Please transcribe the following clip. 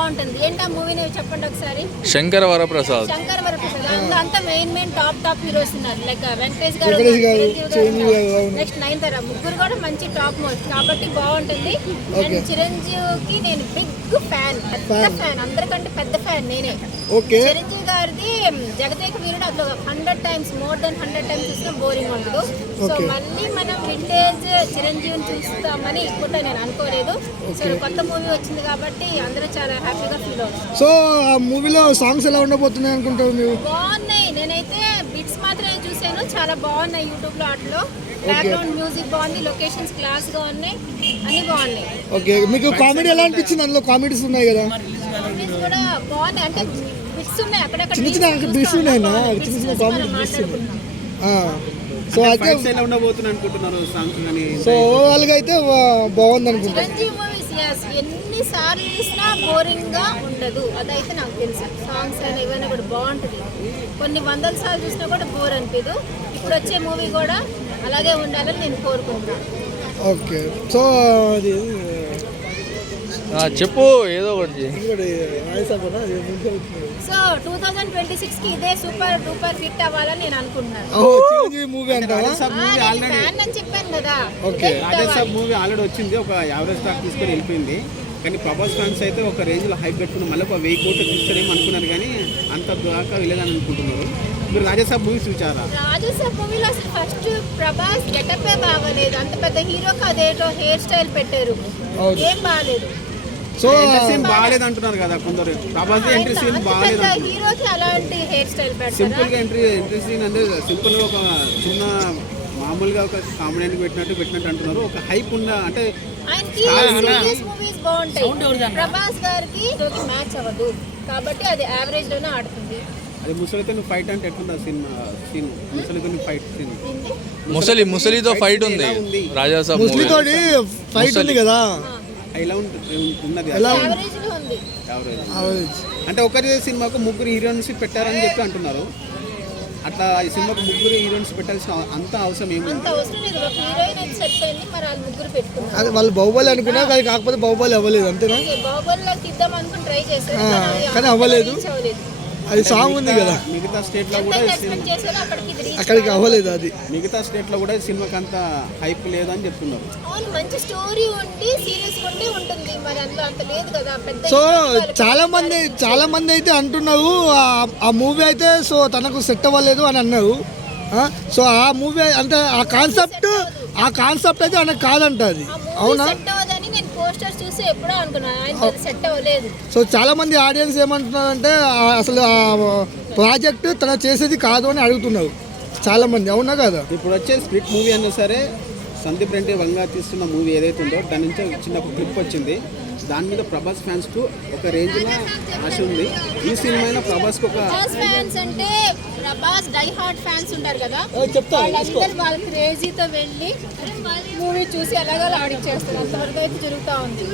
బాగుంటుంది. ఏంటి ఆ మూవీ చెప్పండి ఒకసారి? శంకర వరప్రసాద్. శంకర్ వరప్రసాద్. అందులో అంతా main main top top heroes ఉన్నారు. లైక్ వెంకటేష్ గారు వెంకటేష్ గారు, చిరంజీవి గారు, అవును. నెక్స్ట్ నైన్తర ముగ్గురు కూడా మంచి టాప్ మోస్ట్ కాబట్టి బాగుంటుంది. అండ్ చిరంజీవికి నేను బిగ్ ఫ్యాన్ పెద్ద Fan. ఫ్యాన్ అందరికంటే పెద్ద ఫ్యాన్ నేనే. ఓకే చిరంజీవి గారిది జగదేక వీరుడు అట్లా hundred times more than hundred times చూసినా బోరింగ్ ఉండదు. So Okay. మళ్ళీ మనం వింటేజ్ చిరంజీవిని చూస్తామని ఇప్పుడు నేను అనుకోలేదు. సో కొత్త మూవీ వచ్చింది కాబట్టి అందరూ చాలా సో ఆ మూవీలో సాంగ్స్ ఎలా ఉండబోతున్నాయి అనుకుంటారు మీరు? బాగున్నాయి. నేనైతే బిట్స్ మాత్రమే చూశాను. చాలా బాగున్నాయి యూట్యూబ్లో వాటిలో బ్యాక్గ్రౌండ్ మ్యూజిక్ బాగుంది. లొకేషన్స్ క్లాస్గా ఉన్నాయి. అన్ని బాగున్నాయి. ఓకే. మీకు కామెడీ ఎలా అనిపించింది? అందులో కామెడీస్ ఉన్నాయి కదా. మూవీస్ కూడా బాగున్నాయి. అంటే బిట్స్ ఉన్నాయి. అక్కడక్కడ చిన్న చిన్న bits bits చూస్తా ఉన్నాయన్నా? ఉన్నాం. చిన్న చిన్న ఉన్నాయి. మాట్లాడుకుందాం. సో అయితే సో ఓవరాల్గా అయితే బా- బాగుంది అనుకుంటా చిరంజీవి మూవీస్ ఎస్ ఎన్ని సార్లు చూసినా బోరింగ్గా ఉండదు. అదైతే నాకు తెలుసు. సాంగ్స్ అయినా ఏవైనా కూడా బాగుంటుంది. కొన్ని వందల సార్లు చూసినా కూడా బోర్ అనిపించదు ఇప్పుడు వచ్చే మూవీ కూడా అలాగే ఉండాలని నేను కోరుకుంటున్నాను. ఓకే సో చెప్పు ఏదో ఒకటి. సో టూ థౌజండ్ ట్వంటీ సిక్స్కి ఇదే సూపర్ డూపర్ హిట్ అవ్వాలని నేను అనుకుంటున్నాను. మూవీ అని చెప్పాను కదా. ఓకే. మూవీ ఆల్రెడీ వచ్చింది. ఒక యావరేజ్ స్టాక్ తీసుకొని వెళ్ళిపోయింది. కానీ ప్రభాస్ ఫ్యాన్స్ అయితే ఒక రేంజ్లో హైప్ పెట్టుకుని మళ్ళీ ఒక వెయ్యి కోట్లు తీస్తారేమో అనుకున్నారు కానీ అంత దాకా వెళ్ళదని అనుకుంటున్నారు. మీరు రాజసాబ్ మూవీ చూచారా రాజసాబ్ మూవీలో అసలు ఫస్ట్ ప్రభాస్ గెటప్ బాగలేదు. అంత పెద్ద హీరోకి అదేటో హెయిర్ స్టైల్ పెట్టారు. ఏం బాగాలేదు. సో సీన్ బాగాలేదు అంటున్నారు కదా కొందరు. ప్రభాస్ ఎంట్రీ సీన్ బాగాలేదు పెద్ద అంటున్నారు. హీరోకి అలాంటి హెయిర్ స్టైల్ సింపుల్గా ఎంట్రీ ఎంట్రీ సీన్ అంటే సింపుల్గా ఒక చిన్న మామూలుగా ఒక కామెడీ పెట్టినట్టు పెట్టినట్టు అంటున్నారు. ఒక హైప్ ఉన్న అంటే ఆయనకి చాలా సీరియస్ మూవీస్ బాగుంటాయి. ప్రభాస్ గారికి మ్యాచ్ అవ్వదు. కాబట్టి అది యావరేజ్లోనే ఆడుతుంది. అది ముసలితో ఫైట్ అంటే ఎట్లుంది సినిమా సీన్ ముసలితో ఫైట్ సీన్? ముసలి ముసలితో ఫైట్ ఉంది. రాజాసాబ్ ముస్లిం మూవీ. తోటి ఫైట్ ఉంది కదా. ఎలా ఉంటుంది? ఉన్నది ఎలా ఉంది? అంటే ఒకరి సినిమాకు ముగ్గురు హీరోయిన్స్ పెట్టారని చెప్పి అంటున్నారు. అట్లా ఈ సినిమాకు ముగ్గురు హీరోయిన్స్ పెట్టాల్సిన అంత అవసరం మరి వాళ్ళు ముగ్గురు పెట్టుకున్నారు. అది వాళ్ళు బాహుబలి అనుకున్నా కానీ కాకపోతే బాహుబలి అవ్వలేదు అంతేనా? కానీ అవ్వలేదు. అది సాంగ్ ఉంది కదా. మిగతా స్టేట్లో కూడా అక్కడికి అవ్వలేదు. అది. మిగతా స్టేట్లో కూడా సినిమాకి అంత హైప్ లేదని చెప్తున్నారు. అవును మంచి స్టోరీ ఉండి సీరియస్ ఉండి ఉంటుంది. మరి అందులో అంత లేదు కదా పెద్ద సో చాలా మంది చాలా మంది అయితే అంటున్నారు ఆ- ఆ మూవీ అయితే సో తనకు సెట్ అవ్వలేదు అని అన్నారు. ఆ, సో ఆ మూవీ అంటే ఆ కాన్సెప్ట్ ఆ కాన్సెప్ట్ అయితే ఆయనకు కాదంట అది. అవునా? సెట్ అవ్వదని నేను పోస్టర్ చూసి ఎప్పుడో అనుకున్నాను. ఆయన సెట్ అవ్వలేదు. సో చాలా మంది ఆడియన్స్ ఏమంటున్నారంటే అసలు ఆ ప్రాజెక్ట్ తన చేసేది కాదు అని అడుగుతున్నారు. చాలా మంది అవునా కదా? ఇప్పుడు వచ్చే స్ప్లిట్ మూవీ అన్నా సరే సందీప్ రెడ్డి వంగా తీస్తున్న మూవీ ఏదైతే ఉందో దాని నుంచి ఒక చిన్న క్లిప్ వచ్చింది. దాని మీద ప్రభాస్ ఫ్యాన్స్కు ఒక రేంజ్లో ఆశ ఉంది. ఈ సినిమా ప్రభాస్కు ఒక ప్రభాస్ ఫ్యాన్స్ అంటే ప్రభాస్ డై హార్ట్ ఫ్యాన్స్ ఉంటారు కదా. వాళ్ళందరూ వాళ్ళ క్రేజీతో వెళ్ళి మూవీ చూసి ఎలాగో ఆడిచ్చేస్తారు అంతవరకు అయితే జరుగుతూ ఉంది.